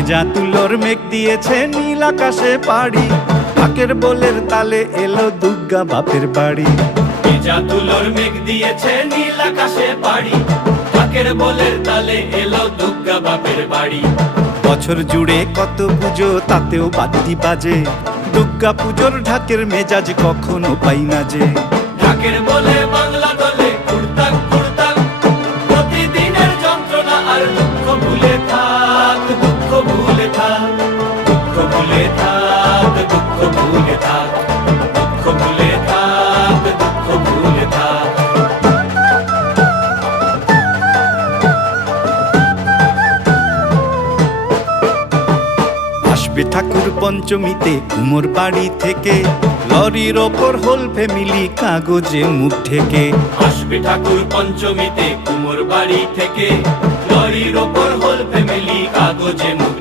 ভেজা তুলোর মেঘ দিয়েছে নীল আকাশে পাড়ি, ঢাকের বোলের তালে এলো দুর্গা বাপের বাড়ি। ভেজা তুলোর মেঘ দিয়েছে নীল আকাশে পাড়ি, ঢাকের বোলের তালে এলো দুর্গা বাপের বাড়ি। বছর জুড়ে কত পুজো তাতেও বাদ্যি বাজে, দুর্গা পুজোর ঢাকের মেজাজ কখনো পাই না যে। ঢাকের বলে বাংলা দলে কুড়তাক কুড়তাক, প্রতিদিনের যন্ত্রণা আর দুঃখ ভুলে থাক, দুঃখ ভুলে থাক, দুঃখ ভুলে থাক, দুঃখ ভুলে থাক, দুঃখ ভুলে থাক, দুঃখ ভুলে থাক। আসবে ঠাকুর পঞ্চমীতে কুমোর বাড়ি থেকে, লরির ওপর হোল ফ্যামিলি কাগজে মুখ ঢেকে। আসবে ঠাকুর পঞ্চমীতে কুমোর বাড়ি থেকে, লরির ওপর হোল ফ্যামিলি কাগজে মুখ